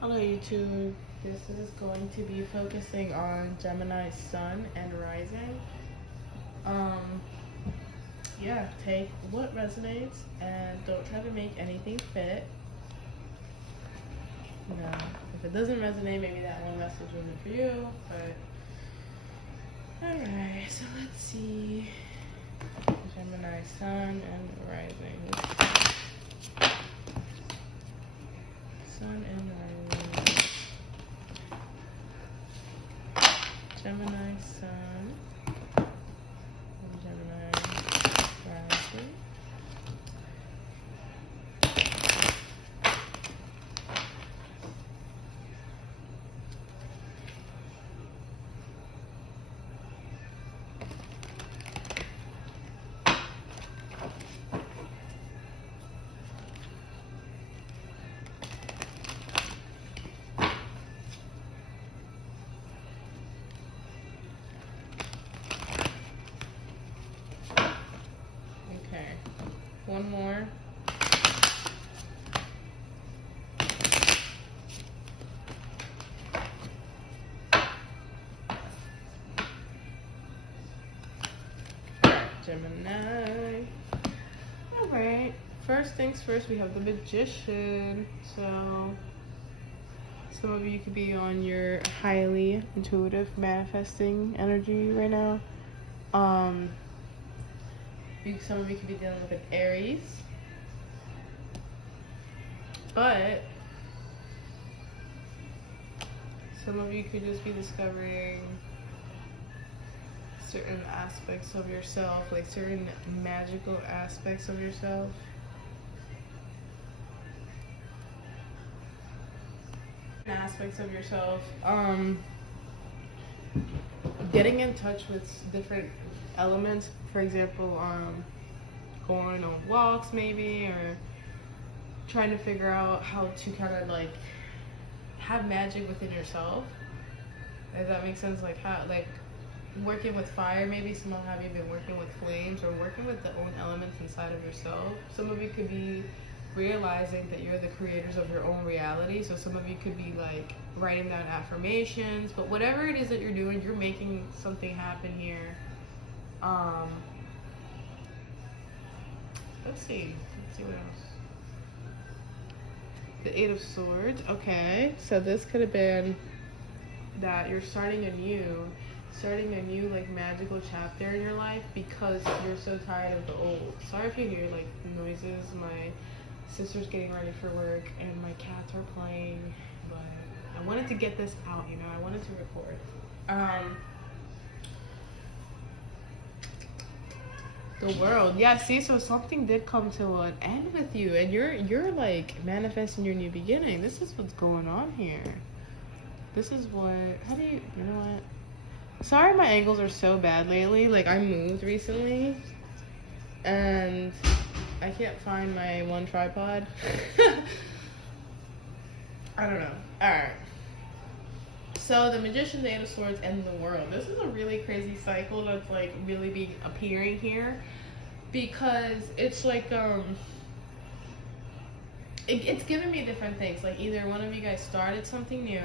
Hello YouTube, this is going to be focusing on Gemini Sun and Rising. Yeah, take what resonates and don't try to make anything fit. If it doesn't resonate, maybe that one message wasn't for you, but alright, so let's see. Gemini Sun and Rising. Sun and Rising. Gemini Sun and Gemini Rising. Okay, one more. Gemini. Alright, first things first, we have the Magician. So some of you could be on your highly intuitive manifesting energy right now. Some of you could be dealing with an Aries, but some of you could just be discovering certain aspects of yourself, like certain magical aspects of yourself. Getting in touch with different elements, for example, going on walks maybe, or trying to figure out how to kind of like have magic within yourself. Does that make sense? Like how, like working with fire, maybe some of you been working with flames or working with the own elements inside of yourself. Some of you could be realizing that you're the creators of your own reality. So some of you could be like writing down affirmations, but whatever it is that you're doing, you're making something happen here. Let's see what else. The Eight of Swords. Okay, so this could have been that you're starting a new like magical chapter in your life because you're so tired of the old. Sorry if you hear like noises. My sister's getting ready for work and my cats are playing, but I wanted to get this out, you know, I wanted to record. The World. Yeah, see, so something did come to an end with you and you're like manifesting your new beginning. This is what's going on here. This is what, you know what? Sorry my angles are so bad lately. Like I moved recently and I can't find my one tripod. I don't know. Alright. So the Magician, the Eight of Swords, and the World. This is a really crazy cycle that's like really appearing here. Because it's like it's giving me different things. Like either one of you guys started something new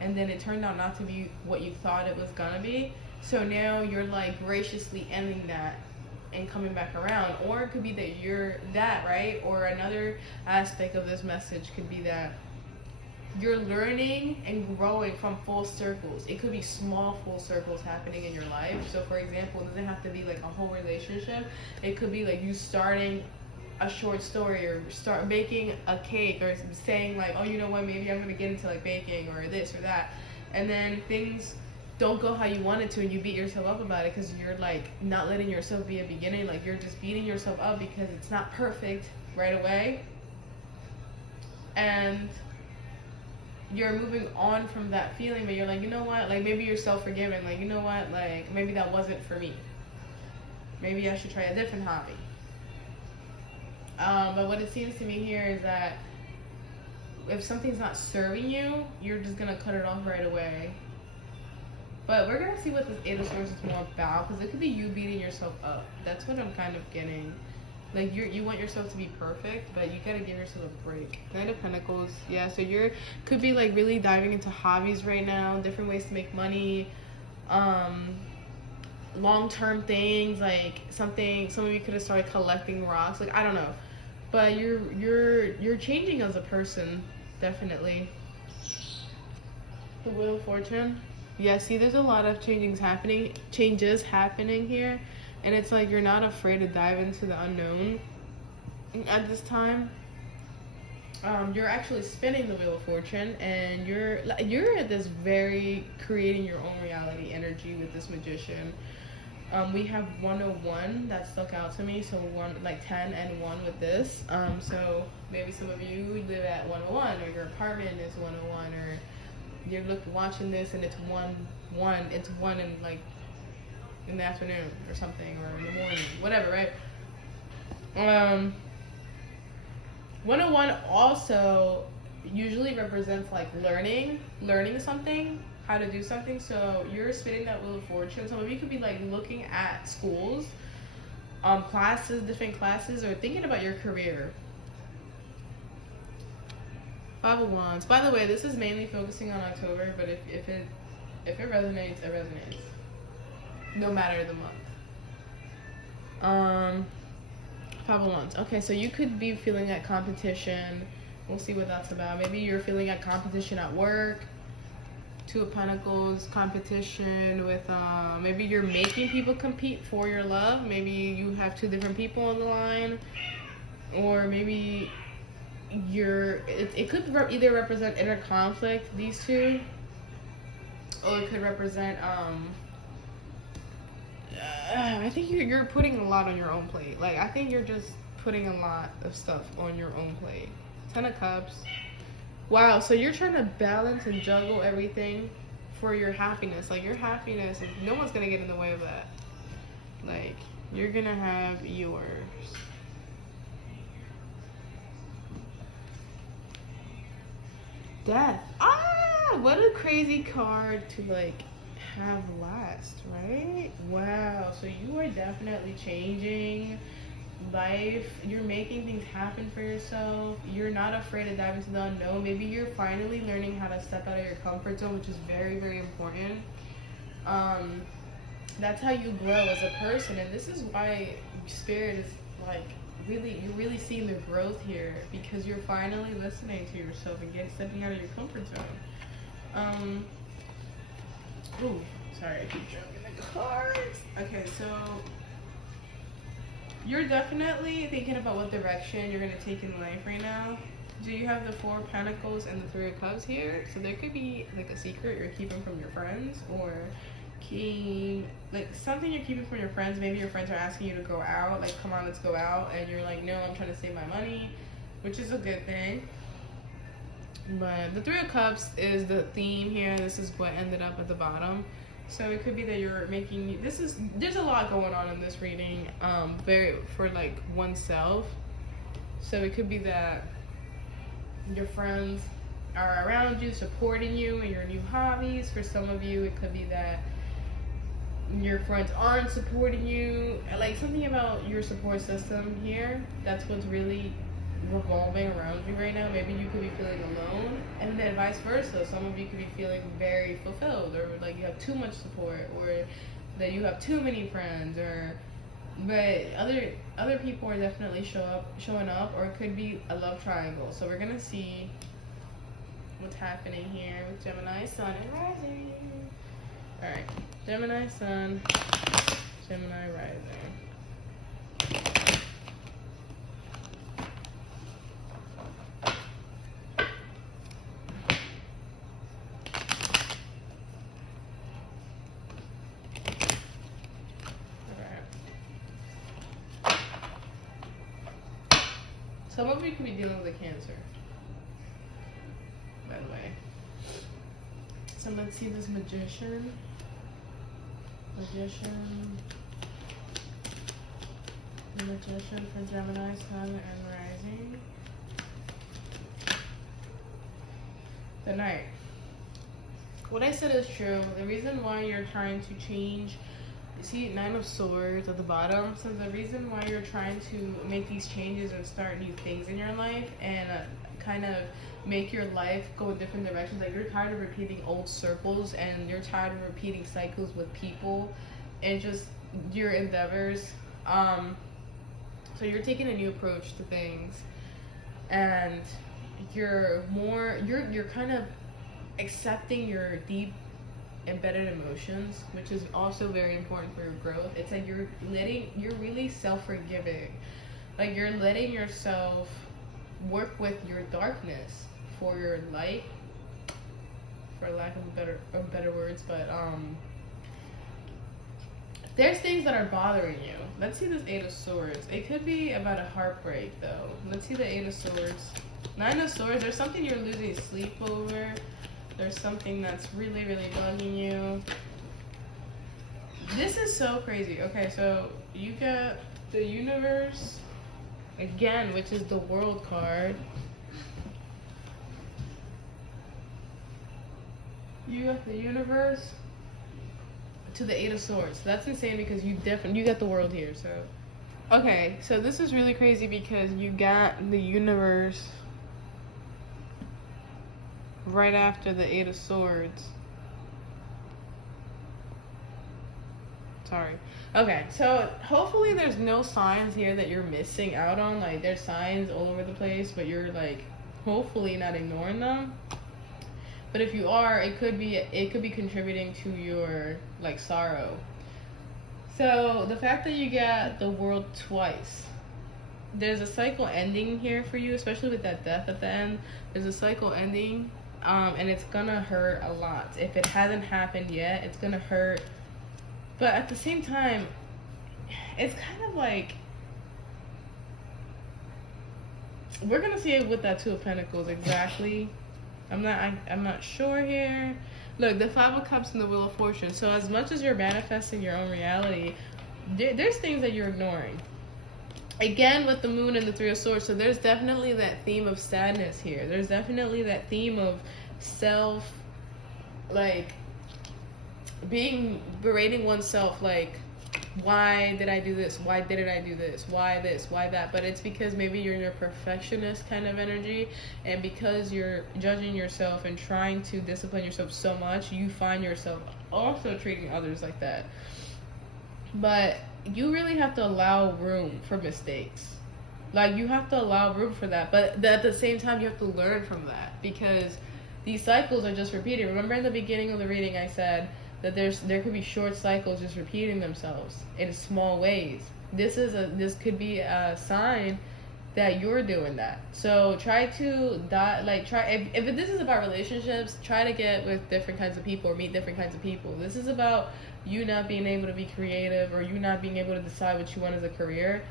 and then it turned out not to be what you thought it was gonna be. So now you're like graciously ending that and coming back around. Or it could be that you're that, right? Or another aspect of this message could be that you're learning and growing from full circles. It could be small full circles happening in your life. So for example, it doesn't have to be like a whole relationship. It could be like you starting a short story or start baking a cake or saying like, oh, you know what, maybe I'm gonna get into like baking or this or that, and then things don't go how you want it to and you beat yourself up about it because you're like not letting yourself be a beginning. Like you're just beating yourself up because it's not perfect right away, and you're moving on from that feeling, but you're like, you know what, like maybe you're self-forgiving, like, you know what, like maybe that wasn't for me, maybe I should try a different hobby. But what it seems to me here is that if something's not serving you, you're just gonna cut it off right away. But we're gonna see what this Eight of Swords is more about, because it could be you beating yourself up. That's what I'm kind of getting. Like you want yourself to be perfect, but you gotta give yourself a break. Knight of Pentacles, yeah. So could be like really diving into hobbies right now, different ways to make money, long-term things, like some of you could have started collecting rocks. Like I don't know, but you're changing as a person, definitely. The Wheel of Fortune. Yeah, see, there's a lot of changes happening here, and it's like you're not afraid to dive into the unknown at this time. You're actually spinning the Wheel of Fortune, and you're at this very creating your own reality energy with this Magician. We have 101 that stuck out to me, so 10 and 1 with this. So maybe some of you live at 101, or your apartment is 101, or you're watching this and it's 1 in like in the afternoon or something, or in the morning, whatever, right? 101 also usually represents like learning something, how to do something. So you're spinning that Wheel of Fortune. Some of you could be like looking at schools, classes, different classes, or thinking about your career. 5 of Wands. By the way, this is mainly focusing on October, but if it resonates, it resonates. No matter the month. 5 of Wands. Okay, so you could be feeling at competition. We'll see what that's about. Maybe you're feeling at competition at work. 2 of Pentacles, competition with, maybe you're making people compete for your love. Maybe you have 2 different people on the line. Or maybe it could either represent inner conflict, these 2. Or it could represent, I think you're putting a lot on your own plate. Like, I think you're just putting a lot of stuff on your own plate. 10 of Cups. Wow, so you're trying to balance and juggle everything for your happiness. Like, your happiness, no one's going to get in the way of that. Like, you're going to have yours. Death. Ah, what a crazy card to, like, have last, right? Wow, so you are definitely changing life. You're making things happen for yourself. You're not afraid to dive into the unknown. Maybe you're finally learning how to step out of your comfort zone, which is very, very important. That's how you grow as a person, and this is why Spirit is like you're really seeing the growth here, because you're finally listening to yourself and stepping out of your comfort zone. Ooh, sorry, I keep jumping the cards. Okay, so you're definitely thinking about what direction you're going to take in life right now. Do you have the 4 of Pentacles and the 3 of Cups here? So there could be like a secret you're keeping from your friends, or something you're keeping from your friends. Maybe your friends are asking you to go out, like, come on, let's go out, and you're like, no, I'm trying to save my money, which is a good thing. But the 3 of Cups is the theme here. This is what ended up at the bottom. So it could be that you're making, there's a lot going on in this reading, for like oneself. So it could be that your friends are around you, supporting you in your new hobbies. For some of you, it could be that your friends aren't supporting you. Like, something about your support system here, that's what's really revolving around you right now. Maybe you could be feeling alone, and then vice versa. Some of you could be feeling very fulfilled, or like you have too much support, or that you have too many friends, but other people are definitely showing up, or it could be a love triangle. So we're gonna see what's happening here with Gemini Sun and Rising. All right, Gemini Sun, Gemini Rising. Some of you could be dealing with a Cancer, by the way. So let's see this Magician. The Magician for Gemini, Sun, and Rising. The Knight. What I said is true. The reason why you're trying to change see Nine of Swords at the bottom. So the reason why you're trying to make these changes and start new things in your life and kind of make your life go in different directions, like you're tired of repeating old circles and you're tired of repeating cycles with people and just your endeavors. So you're taking a new approach to things, and you're kind of accepting your deep embedded emotions, which is also very important for your growth. It's like you're really self-forgiving. Like you're letting yourself work with your darkness for your light, for lack of better words, but there's things that are bothering you. Let's see this Eight of Swords. It could be about a heartbreak though. Let's see the Eight of Swords. Nine of Swords, there's something you're losing sleep over. There's something that's really, really bugging you. This is so crazy. Okay, so you got the Universe again, which is the World card. You got the Universe to the Eight of Swords. That's insane because you got the World here. So okay, so this is really crazy because you got the Universe right after the Eight of Swords. Sorry. Okay, so hopefully there's no signs here that you're missing out on. Like there's signs all over the place, but you're like hopefully not ignoring them. But if you are, it could be contributing to your like sorrow. So the fact that you got the World twice, there's a cycle ending here for you, especially with that death at the end. There's a cycle ending. And it's gonna hurt a lot. If it hasn't happened yet, it's gonna hurt. But at the same time, it's kind of like we're gonna see it with that Two of Pentacles exactly. I'm not sure here. Look, the Five of Cups and the Wheel of Fortune. So as much as you're manifesting your own reality, there's things that you're ignoring. Again, with the Moon and the Three of Swords, so there's definitely that theme of sadness here. There's definitely that theme of self, like, berating oneself, like, why did I do this? Why didn't I do this? Why this? Why that? But it's because maybe you're in your perfectionist kind of energy, and because you're judging yourself and trying to discipline yourself so much, you find yourself also treating others like that. But you really have to allow room for mistakes. Like, you have to allow room for that. But at the same time, you have to learn from that. Because these cycles are just repeating. Remember in the beginning of the reading I said that there could be short cycles just repeating themselves in small ways. This could be a sign that you're doing that. So try to if this is about relationships, try to get with different kinds of people or meet different kinds of people. This is about you not being able to be creative or you not being able to decide what you want as a career.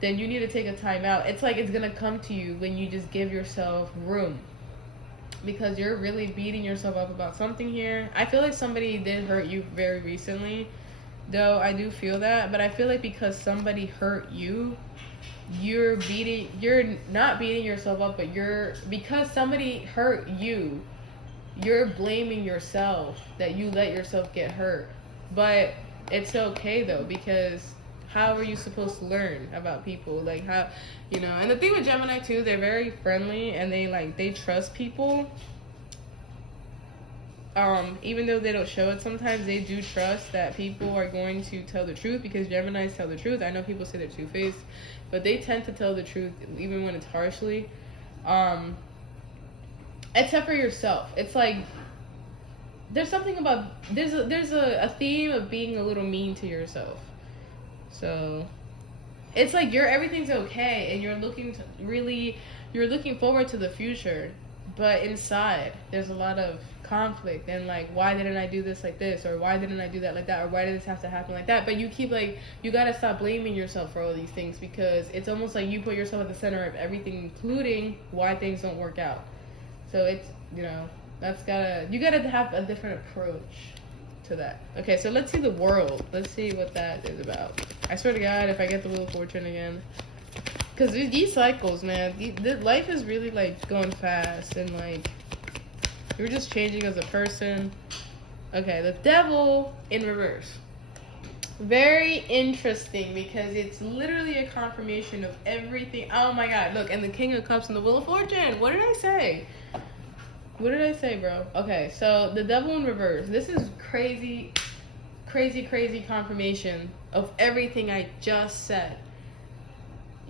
Then you need to take a time out. It's like it's gonna come to you when you just give yourself room, because you're really beating yourself up about something here. I feel like somebody did hurt you very recently, though. I do feel that, but I feel like because somebody hurt you, you're not beating yourself up, but because somebody hurt you, you're blaming yourself that you let yourself get hurt. But it's okay though, because how are you supposed to learn about people? Like, how, and the thing with Gemini too, they're very friendly and they trust people. Even though they don't show it sometimes, they do trust that people are going to tell the truth, because Geminis tell the truth. I know people say they're two-faced, but they tend to tell the truth even when it's harshly. Except for yourself. It's like there's something about there's a theme of being a little mean to yourself. So it's like everything's okay and you're looking forward to the future, but inside there's a lot of conflict and like, why didn't I do this like this, or why didn't I do that like that, or why did this have to happen like that? But you keep you gotta stop blaming yourself for all these things, because it's almost like you put yourself at the center of everything, including why things don't work out. So it's you gotta have a different approach to that. Okay, so let's see the World. Let's see what that is about. I swear to God, if I get the Wheel of Fortune again, because these cycles, man, life is really going fast, and you're just changing as a person. Okay, the Devil in reverse. Very interesting because it's literally a confirmation of everything. Oh my god, look, and the King of Cups and the Wheel of Fortune. What did I say? What did I say, bro? Okay, so the Devil in reverse. This is crazy, crazy, crazy confirmation of everything I just said.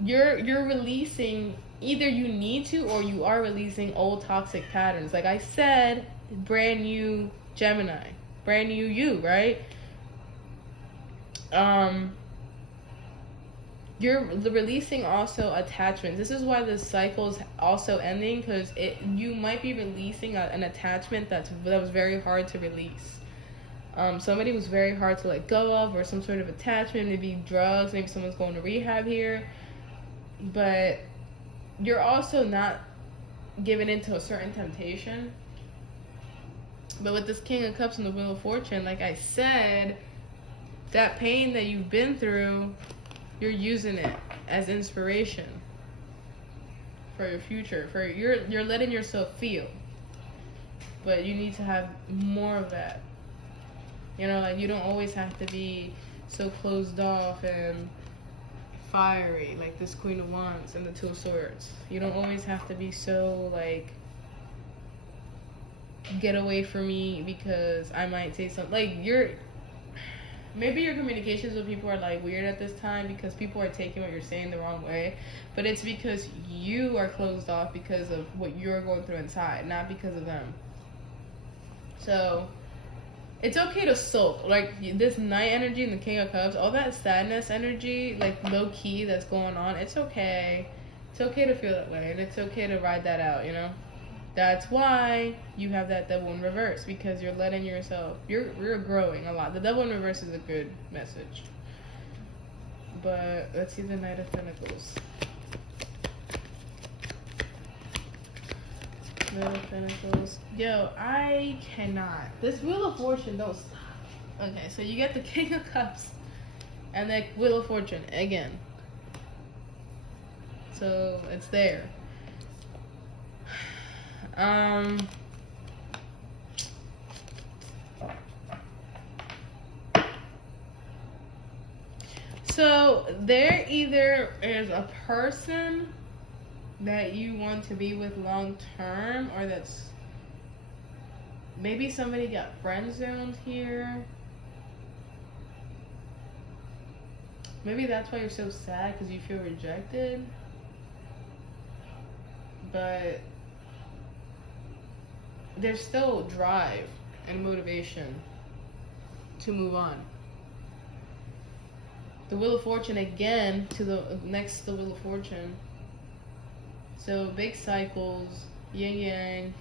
You're releasing, either you need to or you are releasing old toxic patterns. Like I said, brand new Gemini, brand new you, right? You're releasing also attachments. This is why the cycle is also ending, because you might be releasing an attachment that was very hard to release. Somebody was very hard to let go of, or some sort of attachment, maybe drugs, maybe someone's going to rehab here. But you're also not giving into a certain temptation. But with this King of Cups and the Wheel of Fortune, like I said, that pain that you've been through, you're using it as inspiration for your future. You're letting yourself feel, but you need to have more of that. You know, like you don't always have to be so closed off and fiery, like this Queen of Wands and the Two of Swords. You don't always have to be so like, get away from me because I might say something. Like maybe your communications with people are like weird at this time because people are taking what you're saying the wrong way, but it's because you are closed off because of what you're going through inside, not because of them. So it's okay to sulk. Like this Knight energy and the King of Cups, all that sadness energy, like low key that's going on, it's okay. It's okay to feel that way, and it's okay to ride that out, you know? That's why you have that Devil in reverse, because you're letting yourself, you're growing a lot. The Devil in reverse is a good message. But let's see the Knight of Pentacles. Knight of Pentacles. Yo, I cannot. This Wheel of Fortune don't stop. Okay, so you get the King of Cups and the Wheel of Fortune again. So it's there. So there either is a person that you want to be with long term, or that's maybe somebody got friend zoned here. Maybe that's why you're so sad, because you feel rejected. But there's still drive and motivation to move on. The Wheel of Fortune again to the next, the Wheel of Fortune. So big cycles, yin yang.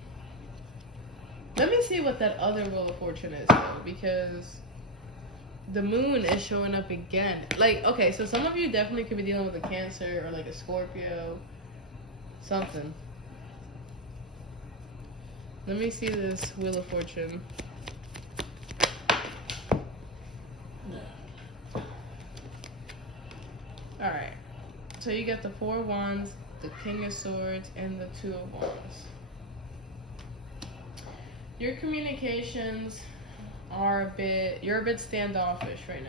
Let me see what that other Wheel of Fortune is though, because the moon is showing up again. Like, okay, so some of you definitely could be dealing with a Cancer or like a Scorpio, something. Let me see this Wheel of Fortune. Alright. So you got the Four of Wands, the King of Swords, and the Two of Wands. Your communications are you're a bit standoffish right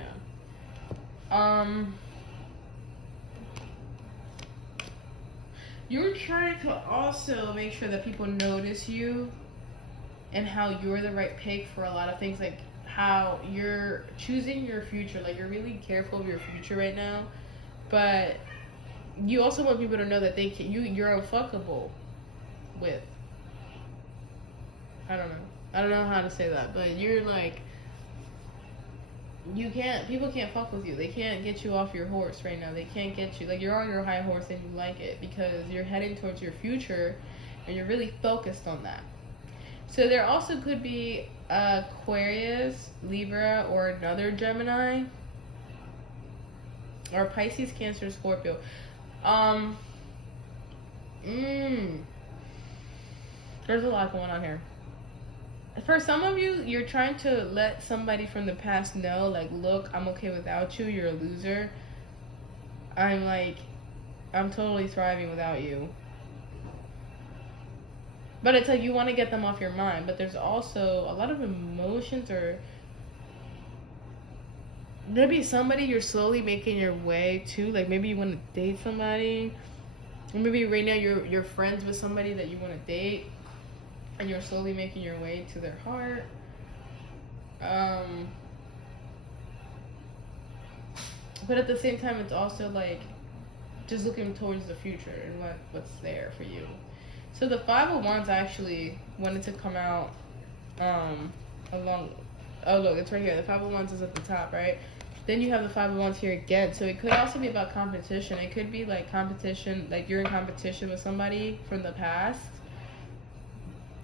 now. You're trying to also make sure that people notice you and how you're the right pick for a lot of things, like how you're choosing your future. Like you're really careful of your future right now, but you also want people to know that you're unfuckable with. I don't know how to say that, but you're like, people can't fuck with you. They can't get you off your horse right now. They can't get you, like you're on your high horse and you like it because you're heading towards your future and you're really focused on that. So there also could be Aquarius, Libra, or another Gemini, or Pisces, Cancer, Scorpio. There's a lot going on here. For some of you, you're trying to let somebody from the past know, like, look, I'm okay without you, you're a loser. I'm totally thriving without you. But it's like you want to get them off your mind, but there's also a lot of emotions, or There'll be somebody you're slowly making your way to. Like maybe you want to date somebody, or maybe right now you're friends with somebody that you want to date, and you're slowly making your way to their heart. But at the same time, it's also like just looking towards the future and what's there for you. So the Five of Wands actually wanted to come out along. Oh look, it's right here. The Five of Wands is at the top, right? Then you have the Five of Wands here again. So it could also be about competition. It could be like competition, like you're in competition with somebody from the past.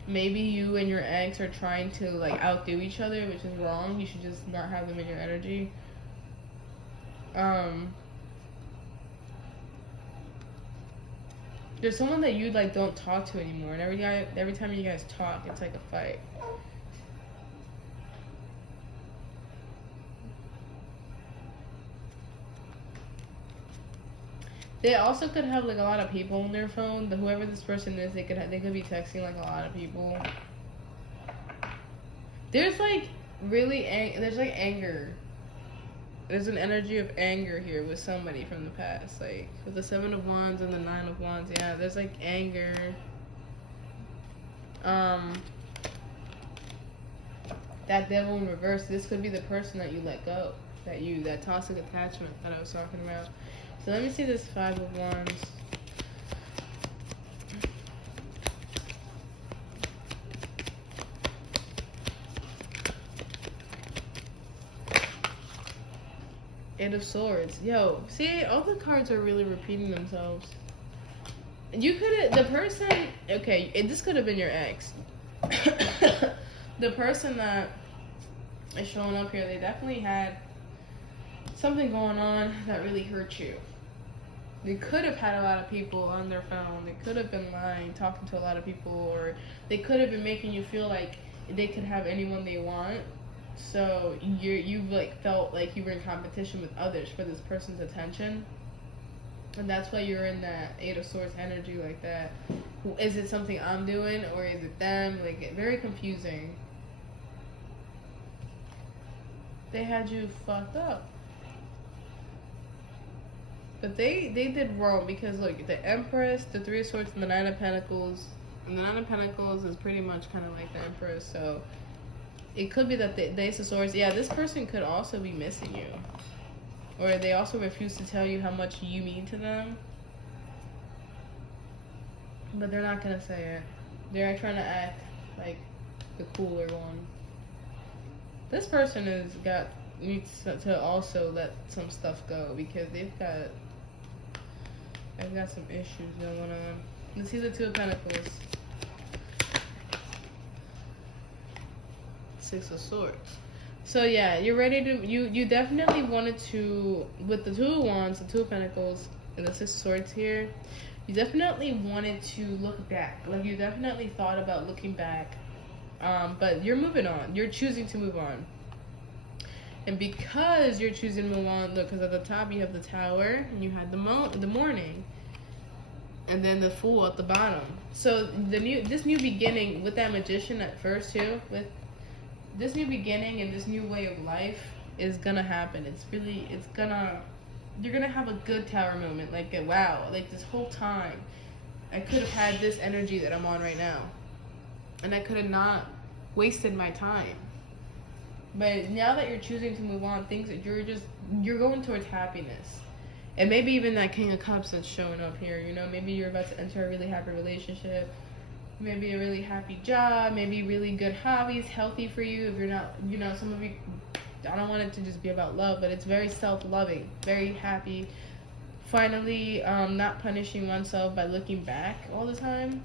Maybe you and your ex are trying to like outdo each other, which is wrong. You should just not have them in your energy. There's someone that you like don't talk to anymore, and every time you guys talk, it's like a fight. They also could have like a lot of people on their phone. Whoever this person is, they could be texting like a lot of people. There's like there's like anger. There's an energy of anger here with somebody from the past, like with the Seven of Wands and the Nine of Wands. Yeah, there's like anger. That Devil in reverse. This could be the person that you let go, that toxic attachment that I was talking about. So let me see this Five of Wands. Eight of Swords. Yo, see, all the cards are really repeating themselves. You could the person, okay, this could have been your ex. The person that is showing up here, they definitely had something going on that really hurt you. They could have had a lot of people on their phone. They could have been lying, talking to a lot of people, or they could have been making you feel like they could have anyone they want. So you've like felt like you were in competition with others for this person's attention, and that's why you're in that Eight of Swords energy like that. Is it something I'm doing or is it them? Like very confusing. They had you fucked up, but they did wrong because look, the Empress, the Three of Swords, and the Nine of Pentacles. And the Nine of Pentacles is pretty much kind of like the Empress, so. It could be that the Ace of Swords, yeah, this person could also be missing you. Or they also refuse to tell you how much you mean to them. But they're not going to say it. They're trying to act like the cooler one. This person needs to also let some stuff go because they've got some issues going on. Let's see the Two of Pentacles. Six of Swords. So yeah, you're ready to you definitely wanted to, with the Two of Wands, the Two of Pentacles, and the Six of Swords here, you definitely wanted to look back. Like you definitely thought about looking back. But you're moving on. You're choosing to move on. And because you're choosing to move on, look, because at the top you have the Tower and you had the Morning. And then the Fool at the bottom. So this new beginning with that Magician at first too, with this new beginning and this new way of life is gonna happen. You're gonna have a good Tower moment. Like, wow, like this whole time, I could have had this energy that I'm on right now. And I could have not wasted my time. But now that you're choosing to move on, things that you're going towards happiness. And maybe even that King of Cups that's showing up here, you know, maybe you're about to enter a really happy relationship. Maybe a really happy job, maybe really good hobbies, healthy for you. If you're not, you know, some of you, I don't want it to just be about love, but it's very self-loving, very happy. Finally, not punishing oneself by looking back all the time.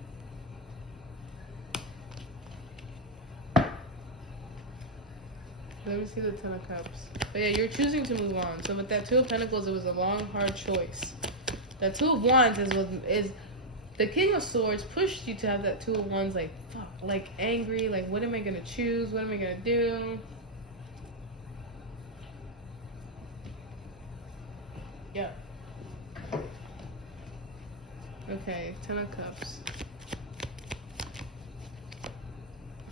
Let me see the Ten of Cups. But yeah, you're choosing to move on. So with that Two of Pentacles, it was a long, hard choice. That Two of Wands is the King of Swords pushed you to have that Two of Wands, like, fuck, like, angry, like, what am I gonna choose? What am I gonna do? Yeah. Okay, Ten of Cups.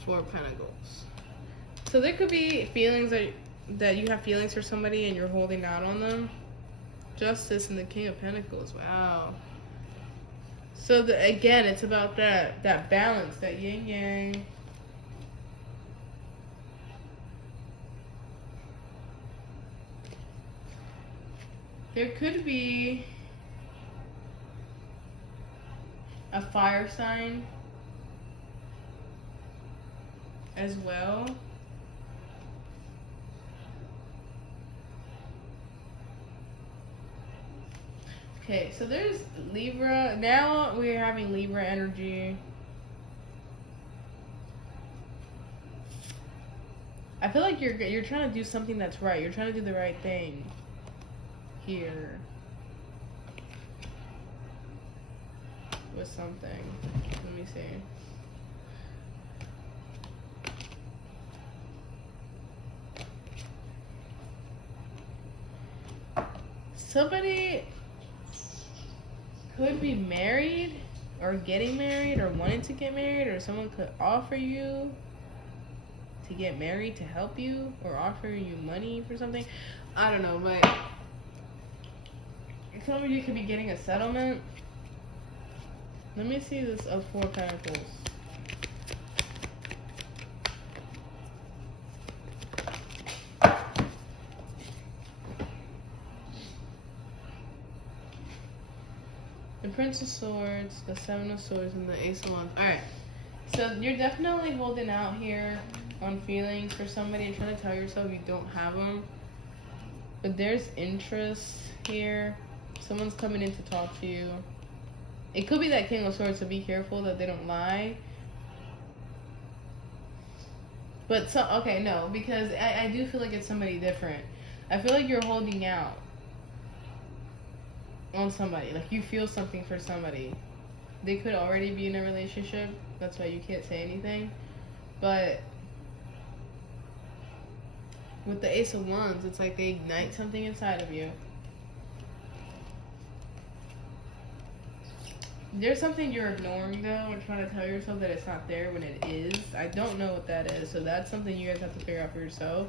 Four of Pentacles. So there could be feelings that that you have feelings for somebody and you're holding out on them. Justice and the King of Pentacles. Wow. So again, it's about that balance, that yin yang. There could be a fire sign as well. Okay, so there's Libra. Now we're having Libra energy. I feel like you're trying to do something that's right. You're trying to do the right thing here with something. Let me see. Somebody could be married or getting married or wanting to get married, or someone could offer you to get married to help you, or offer you money for something. I don't know, but somebody could be getting a settlement. Let me see this of 4 Pentacles. The Prince of Swords, the 7 of Swords, and the Ace of Wands. Alright, so you're definitely holding out here on feelings for somebody. You're trying to tell yourself you don't have them. But there's interest here. Someone's coming in to talk to you. It could be that King of Swords, so be careful that they don't lie. But, okay, no, because I do feel like it's somebody different. I feel like you're holding out on somebody. Like, you feel something for somebody. They could already be in a relationship. That's why you can't say anything. But with the Ace of Wands, it's like they ignite something inside of you. There's something you're ignoring, though, and trying to tell yourself that it's not there when it is. I don't know what that is, so that's something you guys have to figure out for yourself.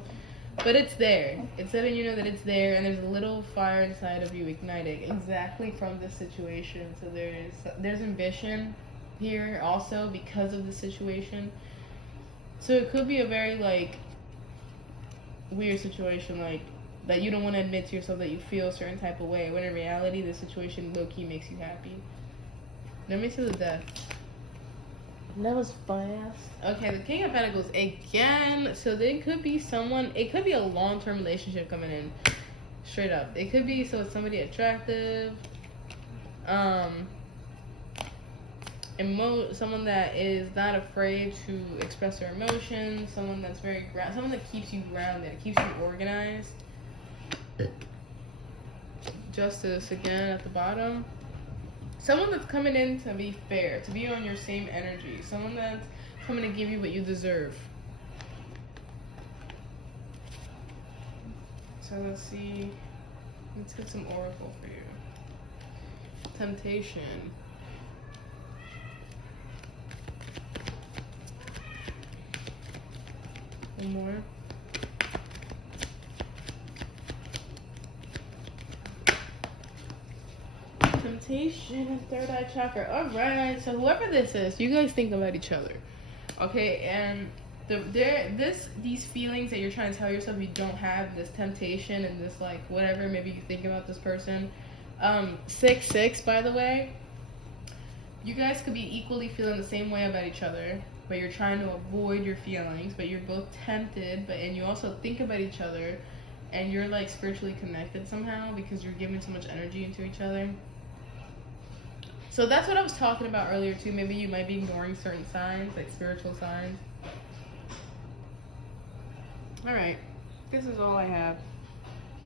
But it's there. It's letting you know that it's there, and there's a little fire inside of you igniting exactly from this situation. So there's ambition here also because of the situation. So it could be a very, like, weird situation, like, that you don't want to admit to yourself that you feel a certain type of way, when in reality the situation low-key makes you happy. Let me see the Death. That was fast. Okay, the King of Pentacles again. So there could be someone, it could be a long-term relationship coming in. Straight up. It could be somebody attractive. Someone that is not afraid to express their emotions. Someone that's very someone that keeps you grounded, keeps you organized. Justice again at the bottom. Someone that's coming in to be fair, to be on your same energy. Someone that's coming to give you what you deserve. So let's see. Let's get some oracle for you. Temptation. One more. Temptation and third eye chakra. Alright, so whoever this is, you guys think about each other. Okay, and these feelings that you're trying to tell yourself you don't have, this temptation and this, like, whatever, maybe you think about this person. 6-6, by the way. You guys could be equally feeling the same way about each other, but you're trying to avoid your feelings, but you're both tempted, and you also think about each other, and you're, like, spiritually connected somehow because you're giving so much energy into each other. So that's what I was talking about earlier too. Maybe you might be ignoring certain signs, like spiritual signs. Alright, this is all I have.